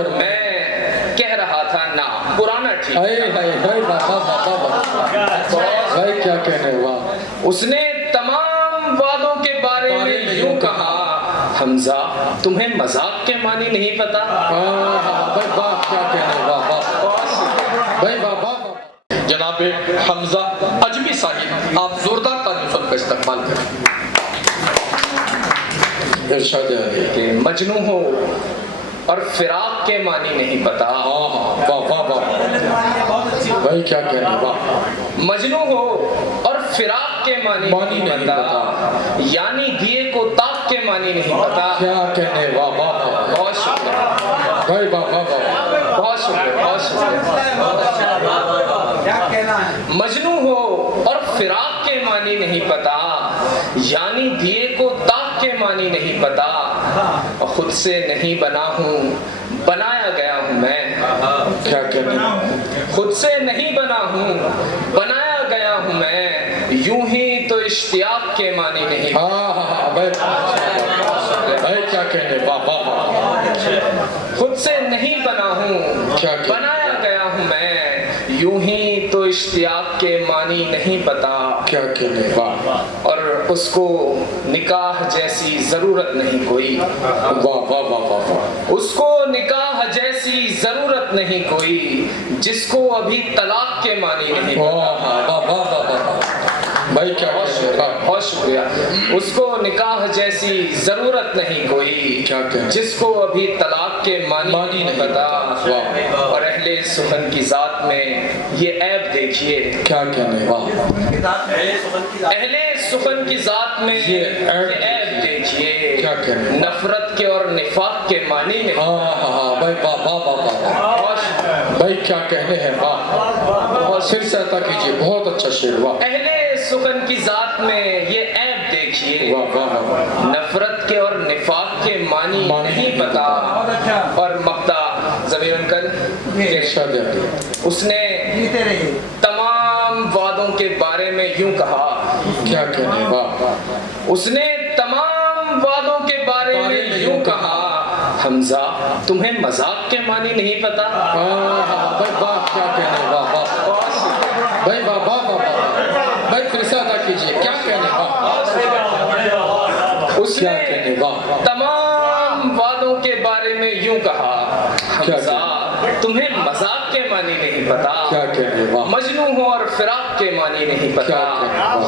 اور میں کہہ رہا تھا نا پرانا ٹھیک تھا۔ بھائی کیا کہنے ہوا؟ اس نے تمام وعدوں کے بارے میں یوں کہا حمزہ تمہیں مذاق کے معنی نہیں پتا۔ بھائی باپ کیا کہنے ہوا؟ بھائی بابا جناب حمزہ اجمی صاحب آپ زوردار تعریف کا استقبال کریں۔ ارشاد علی کہ مجنوں ہو اور فراق کے معنی نہیں پتا۔ بھائی کیا کہنے ہوا؟ مجنوں ہو اور فراق کے معنی نہیں پتا، یعنی دیے کو تاک کے معنی نہیں پتا۔ کیا کہنے ہوا؟ بہت شکریہ بھائی بابا بہت شکریہ بہت شکریہ۔ مجنوں ہو اور فراق کے معنی نہیں پتا، یعنی دیے کو تاک کے معنی نہیں پتا۔ خود سے نہیں بنا ہوں بنایا گیا ہوں میں۔ کیا کہنے؟ خود سے نہیں بنا ہوں بنایا گیا ہوں میں، یوں ہی تو اشتیاق کے معنی نہیں پتا۔ بھائی کیا کہنے؟ بابا خود سے نہیں بنا ہوں بنایا گیا ہوں میں، یوں ہی تو اشتیاق کے معنی نہیں پتا۔ کیا کہنے؟ اور اس کو نکاح جیسی ضرورت نہیں کوئی۔ اس کو نکاح جیسی ضرورت نہیں کوئی، جس کو ابھی طلاق کے معنی نہیں پتا۔ بھائی کیا بہت شکریہ۔ اس کو نکاح جیسی ضرورت نہیں کوئی، جس کو ابھی طلاق کے معنی نہیں پتا۔ اور اہل سخن کی ذات میں یہ عیب دیکھیے۔ کیا کہنے؟ اہل سخن کی ذات میں یہ عیب دیکھیے، نفرت کے اور نفاق کے معنی نہیں۔ بھائی بھائی کیا کہنے ہیں؟ پھر سے عطا کیجئے، بہت اچھا شعر ہوا۔ اہل سخن کی ذات میں یہ عیب دیکھیے، نفرت کے اور نفاق کے معنی نہیں پتا۔ اور مقطع ضمیر انکل اس نے تمام وعدوں کے بارے میں یوں کہا۔ کیا کہنے؟ اس نے تمام وعدوں کے بارے میں یوں کہا حمزہ تمہیں مذاق کے معنی نہیں پتا۔ بھائی باپ کیا کہنے؟ بھائی بابا بھائی پھر سے ادا کیجئے، کیا کہنے؟ اس نے تمام وعدوں کے بارے میں یوں کہا حمزہ تمہیں مذاق کے معنی نہیں پتا۔ کیا کہنے؟ مجنوں ہو اور فراق کے معنی نہیں پتا،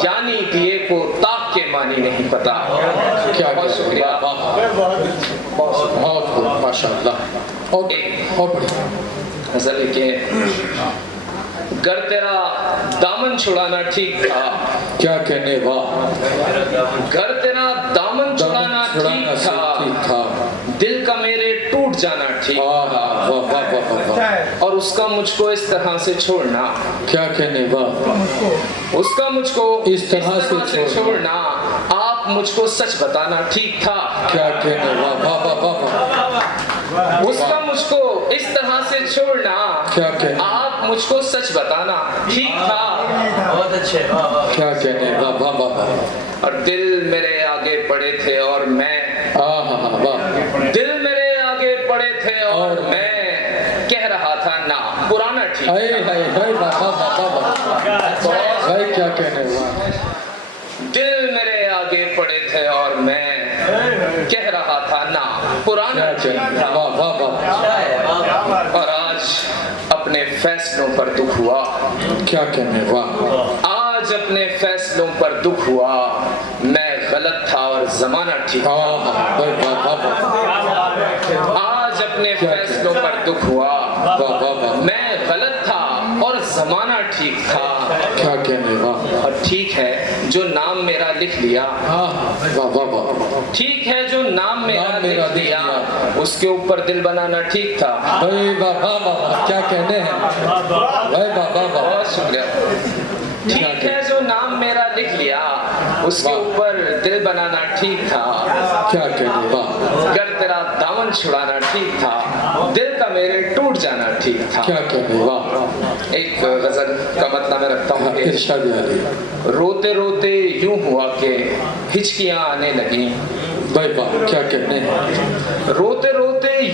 یعنی دیے کو تاک کے معنی نہیں پتا۔ بہت شکریہ بہت ماشاءاللہ۔ اور بڑھیا غزل کہ گر تیرا دامن چھڑانا ٹھیک تھا۔ کیا کہنے؟ گر تیرا دامن چھڑانا ٹھیک تھا، دل کا میرے ٹوٹ جانا ٹھیک تھا، اور اس کا مجھ کو اس طرح سے چھوڑنا۔ کیا کہنے؟ اس کا مجھ کو اس طرح سے چھوڑنا، آپ مجھ کو سچ بتانا ٹھیک تھا۔ کیا کہنے؟ اس کا مجھ کو اس طرح سے چھوڑنا، آپ مجھ کو سچ بتانا ٹھیک تھا۔ بہت اچھے۔ کیا کہنے؟ اور دل میرے آگے پڑے تھے اور میں، دل میرے آگے پڑے تھے اور میں کہہ رہا تھا نا پرانا ٹھیک تھا۔ بھائی کیا کہنے؟ دل میرے آگے پڑے تھے اور میں کہہ رہا تھا نا پرانا ٹھیک تھا۔ اور آج اپنے فیصلوں پر دکھ ہوا۔ کیا کہنے؟ آج اپنے فیصلوں پر دکھ ہوا، میں غلط تھا اور زمانہ ٹھیک تھا۔ آج اپنے فیصلوں پر دکھ ہوا، میں غلط تھا اور زمانہ ٹھیک تھا۔ کیا کہنے؟ اور ٹھیک ہے جو نام میرا لکھ لیا، ٹھیک ہے جو نام میرا لکھ لیا، اس کے اوپر دل بنانا ٹھیک تھا۔ کیا کہنے ہیں؟ بہت شکریہ۔ ٹھیک ہے جو نام میرا لکھ لیا، اس کے اوپر دل بنانا ٹھیک تھا۔ کیا کہنے؟ گر تیرا دامن چھڑانا ٹھیک تھا، دل کا میرے ٹوٹ جانا ٹھیک تھا۔ کیا کہنے؟ ایک غزل کا مطلب میں رکھتا ہوں کہ ارشاد علی۔ روتے روتے یوں ہوا کہ ہچکیاں آنے لگیں۔ بھائی باپ کیا کہنے ہیں؟ روتے روتے